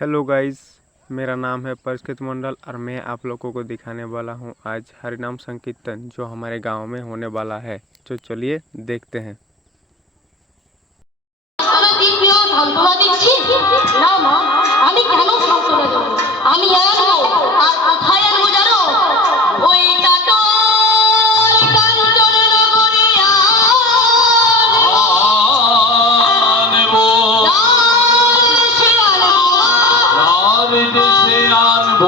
Hello guys मेरा नाम है परिष्कृत मंडल और मैं आप लोगों को दिखाने वाला हूँ आज हरिनाम संकीर्तन जो हमारे गाँव में होने वाला है। तो चलिए देखते हैं। কাছে আনব